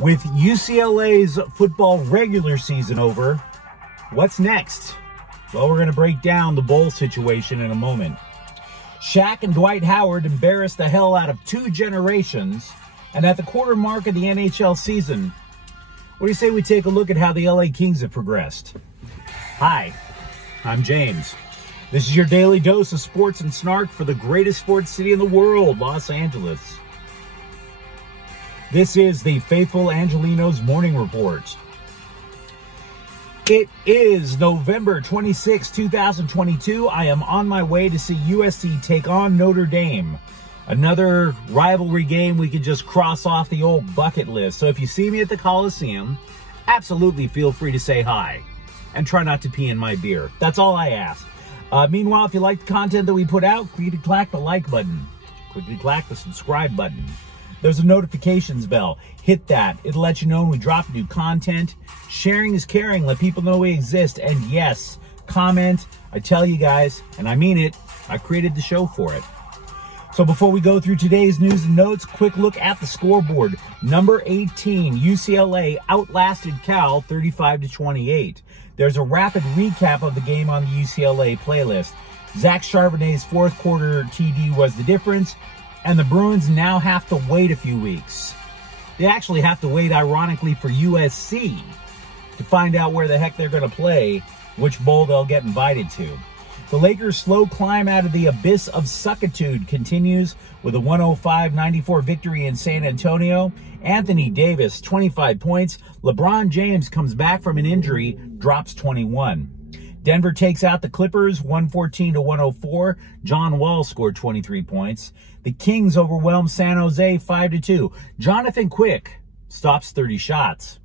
With UCLA's football regular season over, what's next? Well, we're going to break down the bowl situation in a moment. Shaq and Dwight Howard embarrassed the hell out of 2 generations, and at the quarter mark of the NHL season, what do you say we take a look at how the LA Kings have progressed? Hi, I'm James. This is your daily dose of sports and snark for the greatest sports city in the world, Los Angeles. This is the faithful Angelenos Morning Report. It is November 26, 2022. I am on my way to see USC take on Notre Dame. Another rivalry game we could just cross off the old bucket list. So if you see me at the Coliseum, absolutely feel free to say hi. And try not to pee in my beer. That's all I ask. Meanwhile, if you like the content that we put out, quickly clack the like button. Quickly clack the subscribe button. There's a notifications bell. Hit that. It'll let you know when we drop new content. Sharing is caring. Let people know we exist. And yes, comment. I tell you guys, and I mean it, I created the show for it. So before we go through today's news and notes, quick look at the scoreboard. Number 18, UCLA outlasted Cal 35-28. There's a rapid recap of the game on the UCLA playlist. Zach Charbonnet's fourth quarter TD was the difference, and the Bruins now have to wait a few weeks. They actually have to wait, ironically, for USC to find out where the heck they're going to play, which bowl they'll get invited to. The Lakers' slow climb out of the abyss of suckitude continues with a 105-94 victory in San Antonio. Anthony Davis, 25 points. LeBron James comes back from an injury, drops 21. Denver takes out the Clippers, 114-104. John Wall scored 23 points. The Kings overwhelm San Jose, 5-2. Jonathan Quick stops 30 shots.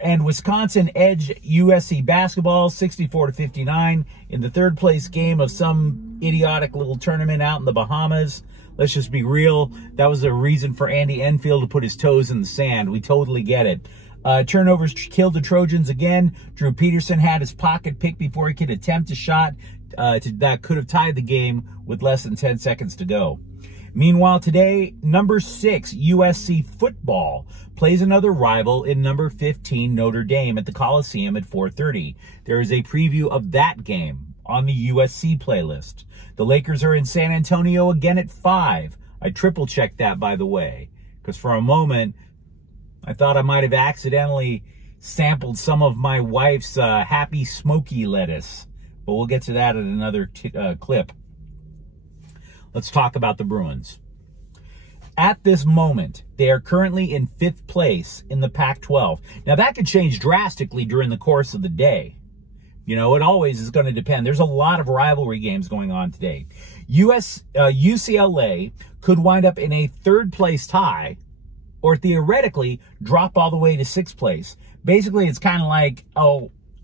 And Wisconsin edged USC basketball 64-59 in the third place game of some idiotic little tournament out in the Bahamas. Let's just be real. That was a reason for Andy Enfield to put his toes in the sand. We totally get it. Turnovers killed the Trojans again. Drew Peterson had his pocket picked before he could attempt a shot that could have tied the game with less than 10 seconds to go. Meanwhile, today, number 6, USC football, plays another rival in number 15, Notre Dame, at the Coliseum at 4:30. There is a preview of that game on the USC playlist. The Lakers are in San Antonio again at 5. I triple-checked that, by the way, because for a moment, I thought I might have accidentally sampled some of my wife's Happy Smoky lettuce. But we'll get to that in another clip. Let's talk about the Bruins. At this moment, they are currently in 5th place in the Pac-12. Now, that could change drastically during the course of the day. You know, it always is going to depend. There's a lot of rivalry games going on today. UCLA could wind up in a 3rd place tie, or theoretically drop all the way to 6th place. Basically, it's kind of like,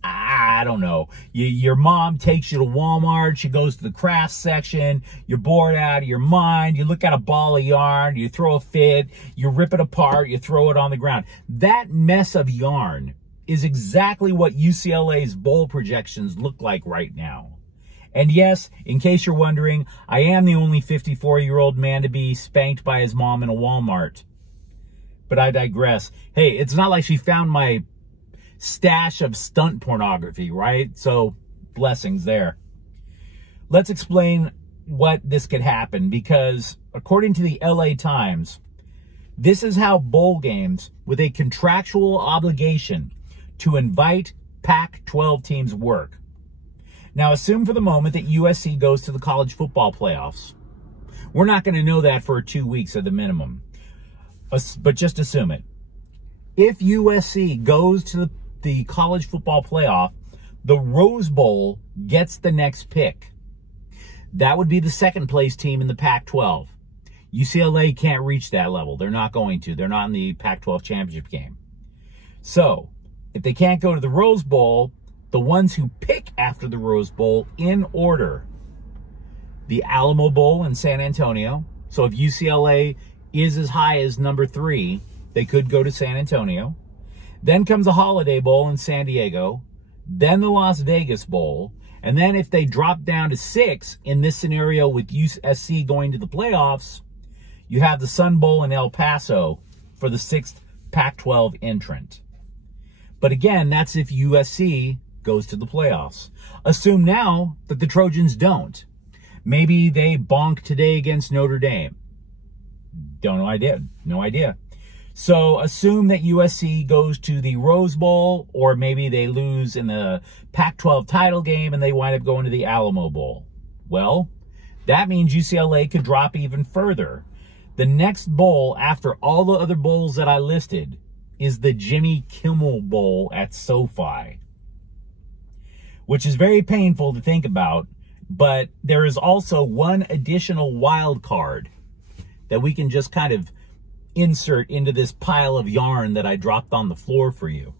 I don't know. Your mom takes you to Walmart. She goes to the crafts section. You're bored out of your mind. You look at a ball of yarn. You throw a fit. You rip it apart. You throw it on the ground. That mess of yarn is exactly what UCLA's bowl projections look like right now. And yes, in case you're wondering, I am the only 54-year-old man to be spanked by his mom in a Walmart. But I digress. Hey, it's not like she found my stash of stunt pornography, right? So, blessings there. Let's explain what this could happen, because according to the LA Times, this is how bowl games with a contractual obligation to invite Pac-12 teams work. Now, assume for the moment that USC goes to the college football playoffs. We're not going to know that for 2 weeks at the minimum, but just assume it. If USC goes to the college football playoff, the Rose Bowl gets the next pick. That would be the 2nd place team in the Pac-12. UCLA can't reach that level. They're not going to. They're not in the Pac-12 championship game. So, if they can't go to the Rose Bowl, the ones who pick after the Rose Bowl in order: the Alamo Bowl in San Antonio. So if UCLA is as high as number 3, they could go to San Antonio. Then comes the Holiday Bowl in San Diego, then the Las Vegas Bowl, and then if they drop down to 6, in this scenario with USC going to the playoffs, you have the Sun Bowl in El Paso for the 6th Pac-12 entrant. But again, that's if USC goes to the playoffs. Assume now that the Trojans don't. Maybe they bonk today against Notre Dame. No idea. So assume that USC goes to the Rose Bowl, or maybe they lose in the Pac-12 title game and they wind up going to the Alamo Bowl. Well, that means UCLA could drop even further. The next bowl after all the other bowls that I listed is the Jimmy Kimmel Bowl at SoFi, which is very painful to think about, but there is also one additional wild card that we can just kind of insert into this pile of yarn that I dropped on the floor for you.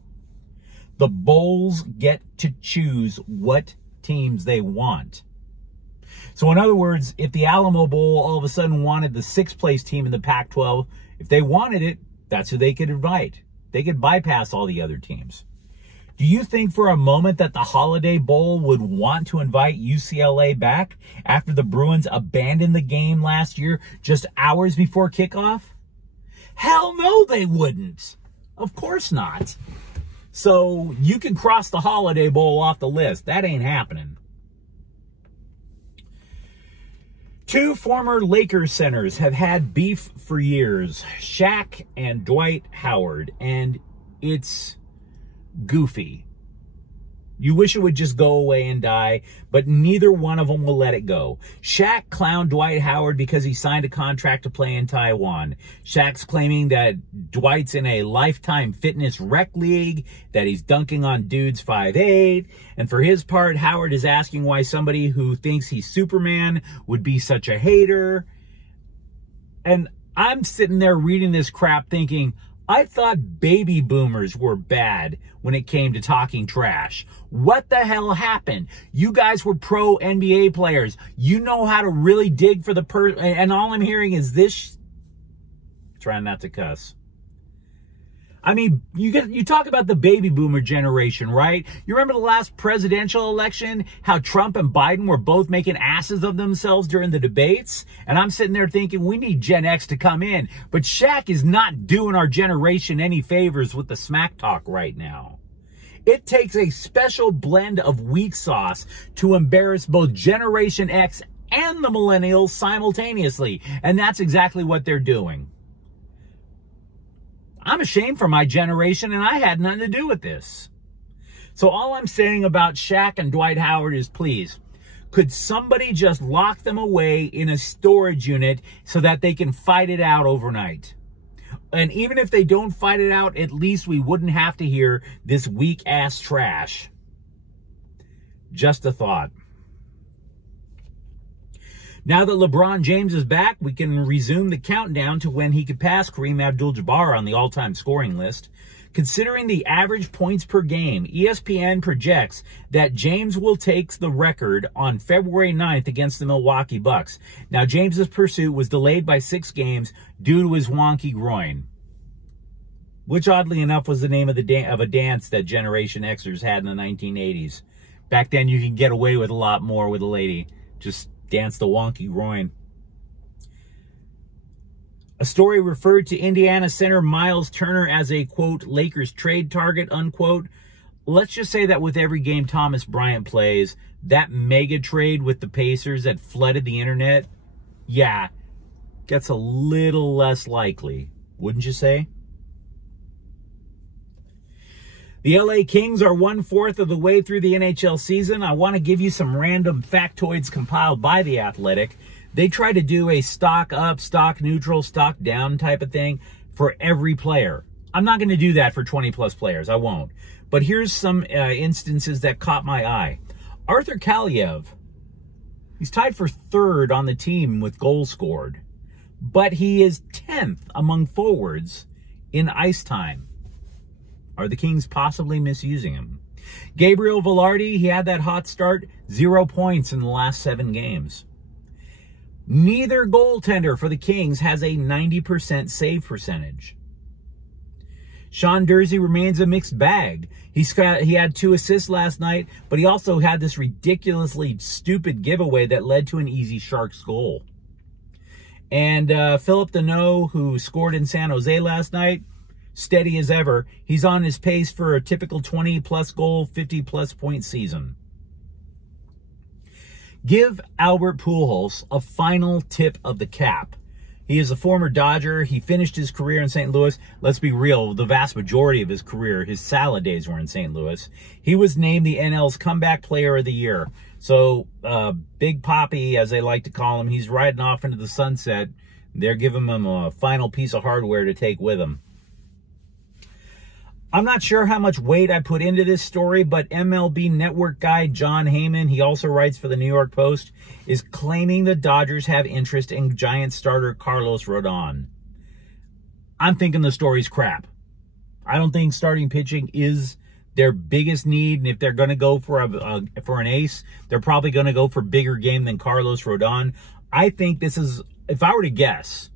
The bowls get to choose what teams they want. So in other words, if the Alamo Bowl all of a sudden wanted the 6th place team in the Pac-12, if they wanted it, that's who they could invite. They could bypass all the other teams. Do you think for a moment that the Holiday Bowl would want to invite UCLA back after the Bruins abandoned the game last year just hours before kickoff? Hell no, they wouldn't. Of course not. So you can cross the Holiday Bowl off the list. That ain't happening. 2 former Lakers centers have had beef for years, Shaq and Dwight Howard, and it's goofy. You wish it would just go away and die, but neither one of them will let it go. Shaq clowned Dwight Howard because he signed a contract to play in Taiwan. Shaq's claiming that Dwight's in a lifetime fitness rec league, that he's dunking on dudes 5'8", and for his part, Howard is asking why somebody who thinks he's Superman would be such a hater. And I'm sitting there reading this crap thinking, I thought baby boomers were bad when it came to talking trash. What the hell happened? You guys were pro NBA players. You know how to really dig for the person. And all I'm hearing is this. Trying not to cuss. I mean, you talk about the baby boomer generation, right? You remember the last presidential election, how Trump and Biden were both making asses of themselves during the debates? And I'm sitting there thinking, we need Gen X to come in. But Shaq is not doing our generation any favors with the smack talk right now. It takes a special blend of weak sauce to embarrass both Generation X and the millennials simultaneously. And that's exactly what they're doing. I'm ashamed for my generation, and I had nothing to do with this. So all I'm saying about Shaq and Dwight Howard is, please, could somebody just lock them away in a storage unit so that they can fight it out overnight? And even if they don't fight it out, at least we wouldn't have to hear this weak-ass trash. Just a thought. Now that LeBron James is back, we can resume the countdown to when he could pass Kareem Abdul-Jabbar on the all-time scoring list. Considering the average points per game, ESPN projects that James will take the record on February 9th against the Milwaukee Bucks. Now, James's pursuit was delayed by 6 games due to his wonky groin, which oddly enough was the name of a dance that Generation Xers had in the 1980s. Back then, you could get away with a lot more with a lady. Just dance the wonky groin. A story referred to Indiana center Miles Turner as a, quote, Lakers trade target, unquote. Let's just say that with every game Thomas Bryant plays, that mega trade with the Pacers that flooded the internet, yeah, gets a little less likely, wouldn't you say? The LA Kings are 1/4 of the way through the NHL season. I want to give you some random factoids compiled by The Athletic. They try to do a stock up, stock neutral, stock down type of thing for every player. I'm not going to do that for 20-plus players. I won't. But here's some instances that caught my eye. Arthur Kaliev, he's tied for 3rd on the team with goals scored, but he is 10th among forwards in ice time. Are the Kings possibly misusing him? Gabriel Velarde, he had that hot start, 0 points in the last 7 games. Neither goaltender for the Kings has a 90% save percentage. Sean Durzi remains a mixed bag. He had 2 assists last night, but he also had this ridiculously stupid giveaway that led to an easy Sharks goal. And Philip Deneau, who scored in San Jose last night, steady as ever. He's on his pace for a typical 20-plus goal, 50-plus point season. Give Albert Pujols a final tip of the cap. He is a former Dodger. He finished his career in St. Louis. Let's be real, the vast majority of his career, his salad days were in St. Louis. He was named the NL's Comeback Player of the Year. So, Big Papi, as they like to call him, he's riding off into the sunset. They're giving him a final piece of hardware to take with him. I'm not sure how much weight I put into this story, but MLB Network guy John Heyman, he also writes for the New York Post, is claiming the Dodgers have interest in Giants starter Carlos Rodon. I'm thinking the story's crap. I don't think starting pitching is their biggest need, and if they're going to go for an ace, they're probably going to go for bigger game than Carlos Rodon. I think this is, if I were to guess,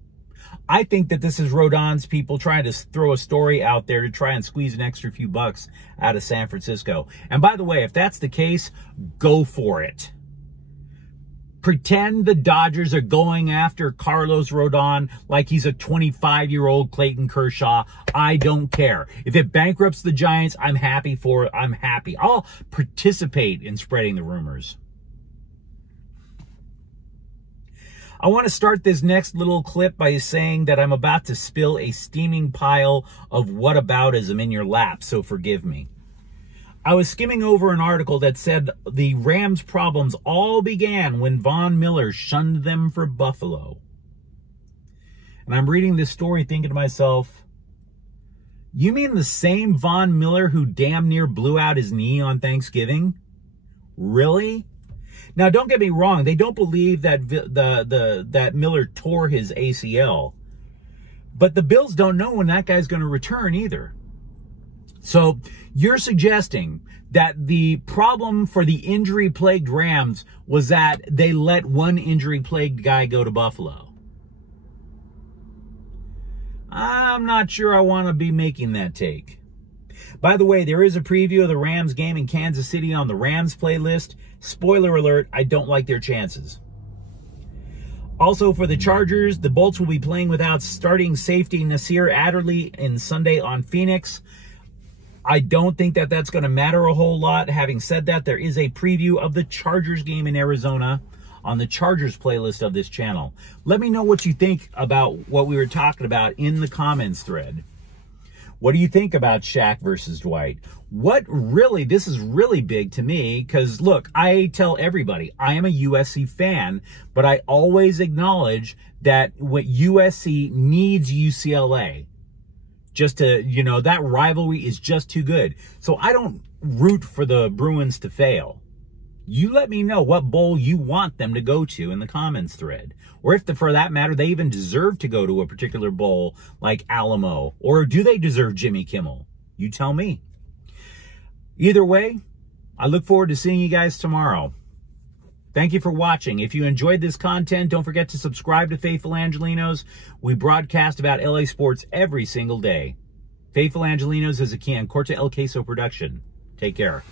I think that this is Rodon's people trying to throw a story out there to try and squeeze an extra few bucks out of San Francisco. And by the way, if that's the case, go for it. Pretend the Dodgers are going after Carlos Rodon like he's a 25-year-old Clayton Kershaw. I don't care. If it bankrupts the Giants, I'm happy for it. I'm happy. I'll participate in spreading the rumors. I want to start this next little clip by saying that I'm about to spill a steaming pile of whataboutism in your lap, so forgive me. I was skimming over an article that said the Rams' problems all began when Von Miller shunned them for Buffalo. And I'm reading this story thinking to myself, you mean the same Von Miller who damn near blew out his knee on Thanksgiving? Really? Now, don't get me wrong. They don't believe that that Miller tore his ACL. But the Bills don't know when that guy's going to return either. So you're suggesting that the problem for the injury-plagued Rams was that they let one injury-plagued guy go to Buffalo. I'm not sure I want to be making that take. By the way, there is a preview of the Rams game in Kansas City on the Rams playlist. Spoiler alert, I don't like their chances. Also for the Chargers, the Bolts will be playing without starting safety Nasir Adderley in Sunday on Phoenix. I don't think that that's going to matter a whole lot. Having said that, there is a preview of the Chargers game in Arizona on the Chargers playlist of this channel. Let me know what you think about what we were talking about in the comments thread. What do you think about Shaq versus Dwight? This is really big to me because, look, I tell everybody I am a USC fan, but I always acknowledge that what USC needs UCLA. Just to, that rivalry is just too good. So I don't root for the Bruins to fail. You let me know what bowl you want them to go to in the comments thread. Or if, for that matter, they even deserve to go to a particular bowl like Alamo. Or do they deserve Jimmy Kimmel? You tell me. Either way, I look forward to seeing you guys tomorrow. Thank you for watching. If you enjoyed this content, don't forget to subscribe to Faithful Angelenos. We broadcast about LA sports every single day. Faithful Angelenos is a Can Corte El Queso production. Take care.